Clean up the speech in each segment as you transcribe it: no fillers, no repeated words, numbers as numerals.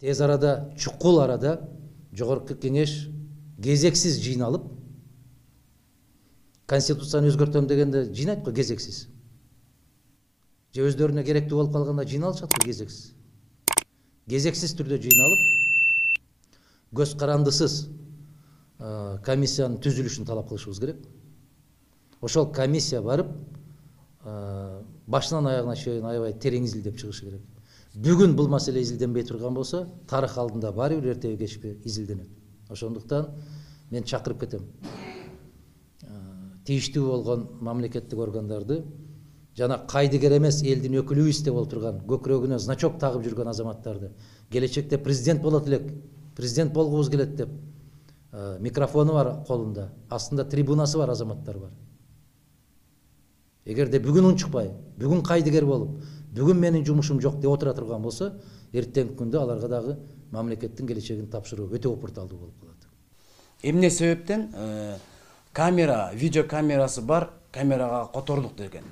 Tez arada, çuqul arada Жогорку Кеңеш кезексиз жыйналып, Конституцияны өзгөртөм дегенде жыйнайт го кезексиз. Же өздөрүнө керектүү болуп калганда жыйналышат го кезексиз. Кезексиз түрдө жыйналып, көз карандысыз комиссиянын түзүлүшүн талап кылышыбыз керек. Ошол комиссия барып, башынан аягына чейин аябай терең изилдеп чыгышы керек. Бүгүн бул маселе изилденбей турган болсо, тарых алдында баары бир эртеби кечпи изилденет. Ошондуктан мен чакырып кетем. Тийиштүү болгон мамлекеттик органдарды жана кайдыгер эмес элдин өкүлүбүз деп отурган, көкүрөгүнө значок тагып жүргөн азаматтарды, келечекте президент болот элек, президент болгубуз келет деп микрофону бар колунда, астында трибунасы бар азаматтар бар. Эгерде бүгүн унчукпай, бүгүн кайдыгер болуп, бүгүн менин жумушум жок деп отура турган болсо, эртеңки күндө аларга дагы мамлекеттин келечегин тапшыруу өтө опурталдуу болуп калат. Эмне себептен камера, видео камерасы бар, камерага котордук деген.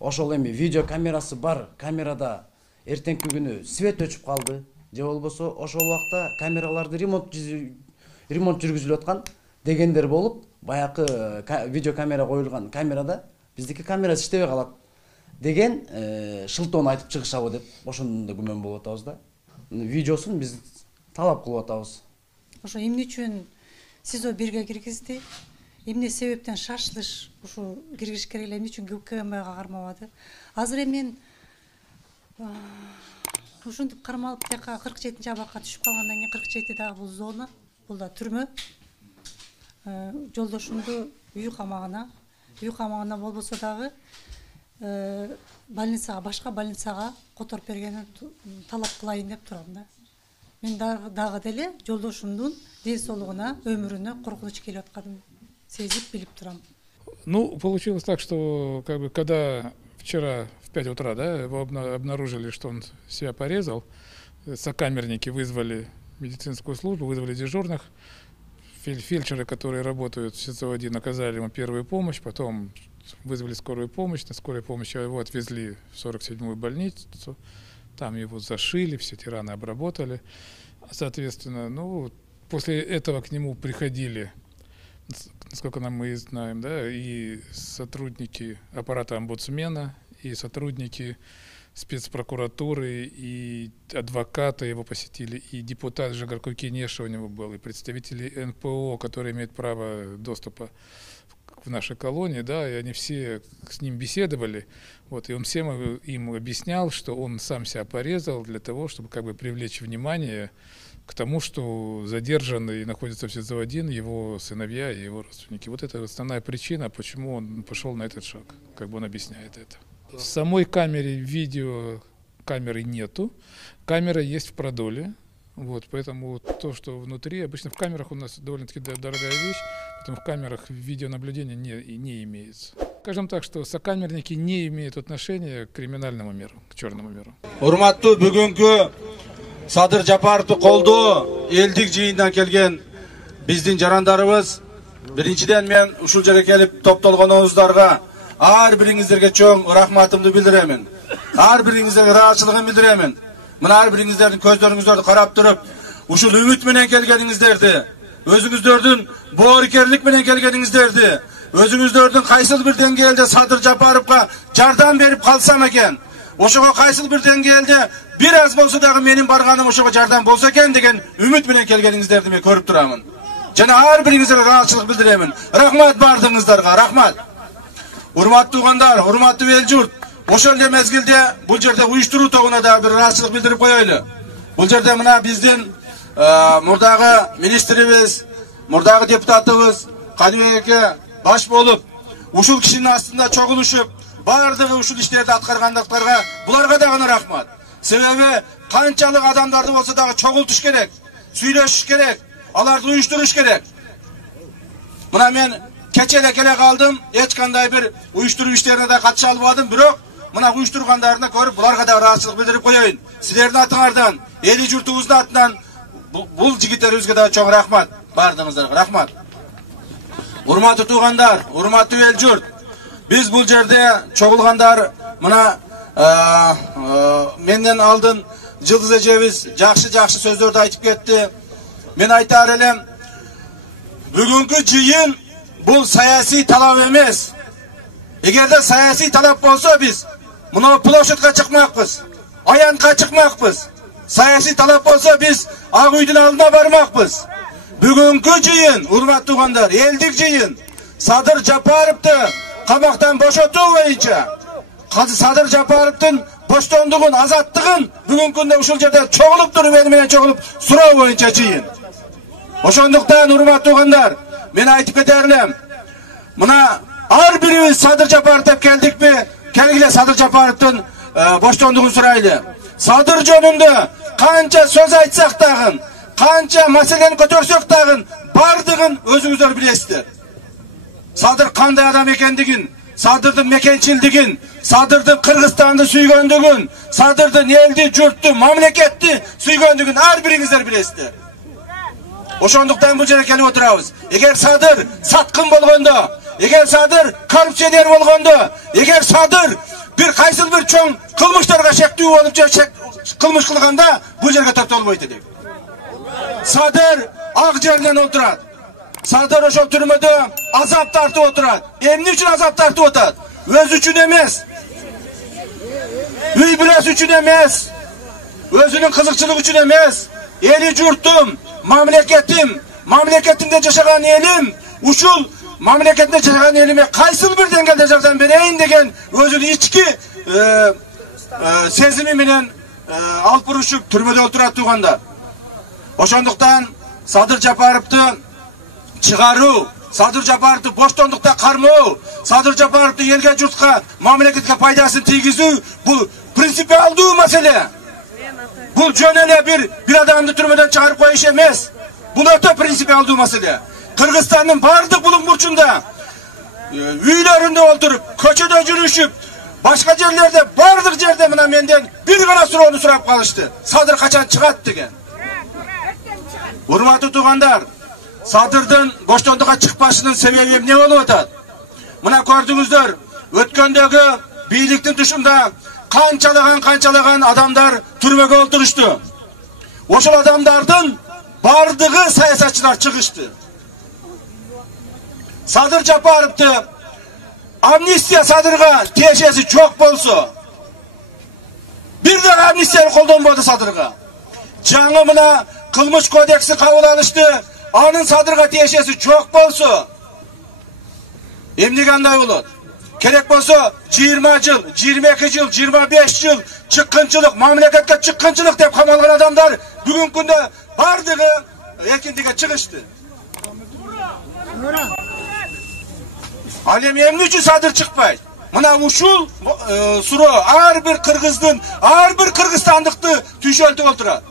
Ошол эми видео камерасы бар, камерада эртеңки күнү свет өчүп калды, же болбосо ошол убакта камераларды ремонт жүргүзүлүп аткан дегендер болуп, баякы видео камера коюлган камерада биздики камера иштебей калат деген шылтоону айтып чыгышабы деп ошондо күмөн болуп атабыз да. Видеосун биз талап кылып атабыз. Ошо эмне үчүн СИЗО бирге киргизди? Эмне себептен шашылыш ушу киргизиш керек эле, эмне үчүн КМГга кармабады? Азыр мен ушинтип кармалып тияка 47-абакка түшүп калгандан кийин 47 дагы бул зона, бул да түрмө. Жолдошумду үй камагына болбосо дагы больницага, башка больницага которуп бергенин талап кылайын деп турам да. Мен дагы деле жолдошумдун ден соолугуна, өмүрүнө коркунуч келип атканын сезип билип турам. Ну, получилось так, что когда вчера в 5 утра, да, его обнаружили, что он себя порезал, сокамерники вызвали медицинскую службу, вызвали дежурных, фельдшеры, которые работают в СИЗО-1, оказали ему первую помощь, потом вызвали скорую помощь, на скорой помощи его отвезли в 47-ю больницу, там его зашили, все эти раны обработали, соответственно, ну, после этого к нему приходили, насколько мы знаем, да, и сотрудники аппарата омбудсмена, и сотрудники спецпрокуратуры, и адвокаты его посетили, и депутат Жогорку Кеңеш у него был, и представители НПО, которые имеют право доступа в нашей колонии, да, и они все с ним беседовали, вот, и он всем им объяснял, что он сам себя порезал для того, чтобы как бы привлечь внимание к тому, что задержанный находится в СИЗО-1, его сыновья и его родственники. Вот это основная причина, почему он пошел на этот шаг, как бы он объясняет это. В самой камере видеокамеры нету, камера есть в продоле, вот, поэтому то, что внутри, обычно в камерах у нас довольно-таки дорогая вещь, поэтому в камерах видеонаблюдения не имеется. Скажем так, что сокамерники не имеют отношения к криминальному миру, к черному миру. Урматтуу бүгүнкү Садыр Жапаровду колдоо элдик жыйындан келген биздин жарандарыбыз, биринчиден мен ушул жерге келип топтолгонуңуздарга ар бириңиздерге чоң рахматымды билдиремин. Ар бириңиздерге ыраазычылыгымды билдиремин. Мына ар бириңиздердин көздөрүңүздөрдү карап туруп, ушул үмүт менен келгениңиздерди, өзүңүздөрдүн боорукерлик менен келгениңиздерди, өзүңүздөрдүн кайсыл бир деңгээлде Садыр Жапаровга жардам берип калсам экен, ошого кайсыл бир деңгээлде бир аз болсо дагы менин барганым ошого жардам болсо экен деген үмүт менен келгениңиздерди мен көрүп турамын. Жана ар бириңиздерге ыраазычылык билдиремин. Рахмат бардыгыңыздарга, рахмат. Урматтуу туугандар, урматтуу эл журт, ошол эле мезгилде бул жерде уюштуруу тобуна да бир ыраазычылык билдирип коелу. Бул жерде мына биздин мурдагы министрибиз, мурдагы депутатыбыз Кадыбек эке баш болуп, ушул кишинин астында чогулушуп, бардыгы ушул иштерди аткаргандыктарга буларга дагы рахмат. Себеби канчалык адамдарды болсо дагы чогултуш керек, сүйлөшүш керек, аларды уюштуруш керек. Мына мен кече эле келе калдым, эч кандай бир уюштуруу иштерине да катыша албадым, бирок мына уюштургандарына көрүп буларга да ыраазычылык билдирип коеюн. Силердин атыңардан, эли журтубуздун атынан бул жигиттерибизге да чоң рахмат, бардыгыңыздарга рахмат. Урматтуу туугандар, урматтуу эл журт, биз бул жерде чогулгандар мына менден алдын Жылдыз эжебиз жакшы сөздөрдү айтып кетти. Мен айтар элем, бүгүнкү жыйын бул саясий талап эмес. Эгерде саясий талап болсо биз мына площадька чыкмакпыз, аянтка чыкмакпыз. Саясий талап болсо биз Ак үйдүн алдына бармакпыз. Бүгүнкү жыйын, урматтуу туугандар, элдик жыйын. Садыр Жапаровду камактан бошотуу боюнча, Садыр Жапаровдун боштондугун, азаттыгын бүгүнкү күндө ушул жерде чогулуп туруп, эл менен чогулуп суроо боюнча жыйын. Ошондуктан урматтуу туугандар, мен айтып кетер элем. Мына ар бирибиз Садыр Жапаров деп келдикпи? Келгиле Садыр Жапаровдун боштондугун сурайлы. Садыр жөнүндө канча сөз айтсак дагы, канча маселени көтөрсөк дагы, бардыгын өзүңүздөр билесиздер. Садыр кандай адам экендигин, Садырдын мекенчилдигин, Садырдын Кыргызстанды сүйгөндүгүн, Садырдын элди, журтту, мамлекетти сүйгөндүгүн ар бириңиздер билесиздер. Ошондуктан бул жерге келип отурабыз. Эгер Садыр саткын болгондо, эгер Садыр коррупционер болгондо, эгер Садыр bir кайсыл бир чоң кылмыштарга шектүү болуп же кылмыш кылганда бул жерге токтолбойт элек. Садыр ак жерден отурат. Садыр ошол түрмөдө азап тартып отурат. Эмне үчүн азап тартып отурат? Өзү үчүн эмес. Үй бүлөсү үчүн эмес. Өзүнүн кызыкчылыгы үчүн эмес. Эли журтум, мамлекетимде жашаган элим, ушул мамлекетте жашаган элиме кайсыл бир деңгээлде жардам берейин деген өзүнүн ички сезими менен алып бурушуп түрмөдө отурат туугандар. Ошондуктан Садыр Жапаровду чыгаруу, Садыр Жапаровду боштондукта кармоо, Садыр Жапаровду элге, журтка, мамлекетке пайдасын тийгизүү бул принципиалдуу маселе. Бул жөн эле бир адамды түрмөдөн чыгарып коюш эмес. Бул өтө принципиалдуу маселе. Кыргызстандын бардык булуң бурчунда үйлөрүндө отуруп, көчөдө жүрүшүп, башка жерлерде, бардык жерде мына менден бир гана суроону сурап калышты. Садыр качан чыгат деген. Урматтуу туугандар, Садырдын боштондукка чыкпашынын себеби эмне болуп атат? Мына көрдүңүздөр, өткөндөгү бийликтин тушунда канчалаган адамдар түрмөгө олтурушту. Ошол адамдардын бардыгы саясатчылар чыгышты. Садыр Жапаровду амнистия Садырга тиешеси жок болсо, бир да амнистияны колдонбоду Садырга. Жаңы мына кылмыш кодекси кабыл алышты, анын Садырга тиешеси жок болсо, эмнеге андай болот? Керек болсо 20 жыл, 22 жыл, 25 жыл чыккынчылык, мамлекетке чыккынчылык деп камалган адамдар бүгүнкү күндө бардыгы эркиндикке чыгышты. Ал эми эмне үчүн Садыр чыкпайт? Мына ушул суроо ар бир кыргыздын, ар бир кыргызстандыкты түйшөлтүп отурат.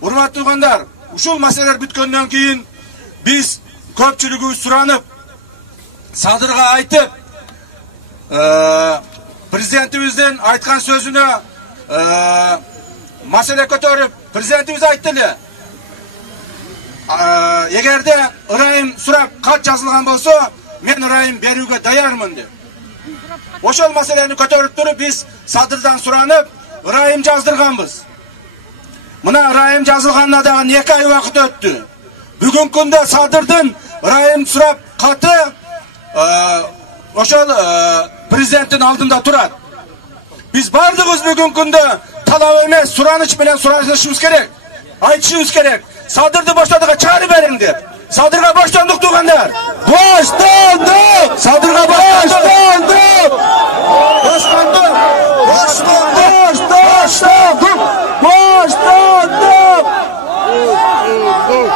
Урматтуу туугандар, ушул маселелер бүткөндөн кийин биз көпчүлүгүбүз суранып, Садырга айтып, президентибиздин айткан сөзүнө маселе көтөрүп, президентибиз айтты эле. Эгерде ырайым сурап кат жазылган болсо, мен ырайым берүүгө даярмын деп. Ошол маселени көтөрүп туруп биз Садырдан суранып, ырайым жаздырганбыз. Мына ырайым жазылганына дагы 2 ай убакыт өттү. Бүгүнкү күндө Садырдын ырайым сурап каты ошол президенттин алдында турат. Биз бардыгыбыз бүгүнкү күндө талап эмес, сураныч менен сурашышыбыз керек. Айтышыбыз керек. Садырды боштондукка чыгарып бериң деп. Садырга боштондук туугандар. Боштондук! Садырга боштондук! Боштондук! Боштондук! Боштондук!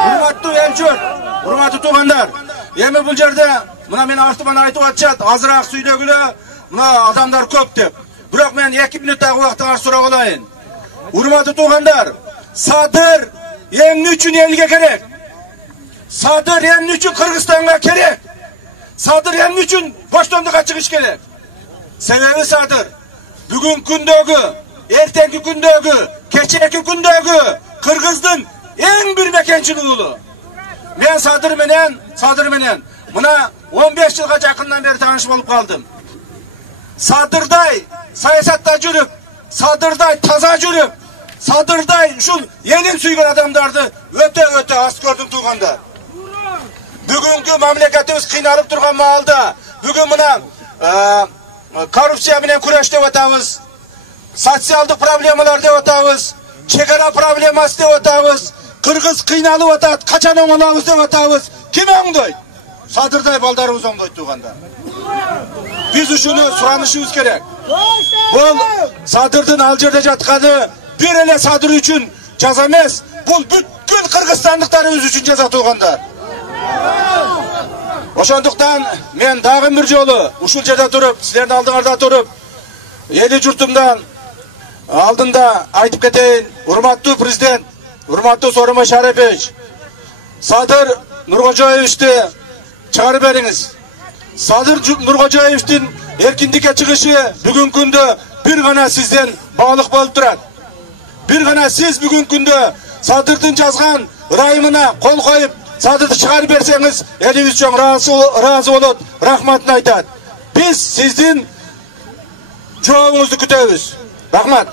Урматтуу эл журт, урматтуу туугандар, эми бул жерде мына мен артыман айтып атышат, азыраак сүйлөгүлө, мына адамдар көп деп. Бирок мен 2 минуттагы убактыңар сурап алайын. Урматтуу туугандар, Садыр эмне үчүн элге керек? Садыр эмне үчүн Кыргызстанга керек? Садыр эмне үчүн боштондукка чыгыш керек? Себеби Садыр бүгүнкү күндөгү, эртеңки күндөгү, кечээки күндөгү Кыргыздын эң бир мекенчил уулу. Мен Садыр менен мына 15 жылга жакындан бери тааныш болуп калдым. Садырдай саясатта жүрүп, Садырдай таза жүрүп, Sadırday ушул elin suygan adamdарды öte az gördüm tuğanda. Bugünkü memleketimiz kıynalıp durgan maalda, bugün mına korrupsiya bilen kurаш деп atabız, sotsialдык проблемалар деп atabız, чегара проблемасы деп atabız, Kırgız kıynalıp atat, kaçan oğlanabız деп atabız. Kim oңдойт? Sadırday baldarыбыз oңдойт tuğanda. Biz ушуну суранышыбыз керек. Бұл Sadırдын ал жерде жатканы bir ele Sadır üçün жаза эмес, бұл бүткүл кыргызстандыктарыбыз üçün жаза туğanda. Ошондуктан мен дагы бир жолу ушул жерде туруп, силердин алдыңарда туруп, эли журтумдан алдында айтып кетейин, урматтуу президент, урматтуу Сооронбай Шарипович, Садыр Нуркожоевичти чыгарып бериңиз. Садыр Нуркожоевичтин эркиндикке чыгышы бүгүнкү күндө бир гана сизден багылык болуп турат. Бир гана сиз бүгүнкү күндө Садырдын жазган ырайымына кол коюп, Sadırdı çıkarıp verseniz elimiz çok razı olup rahmatını aytat. Biz sizin cevabınızı kütüyoruz. Rahmat.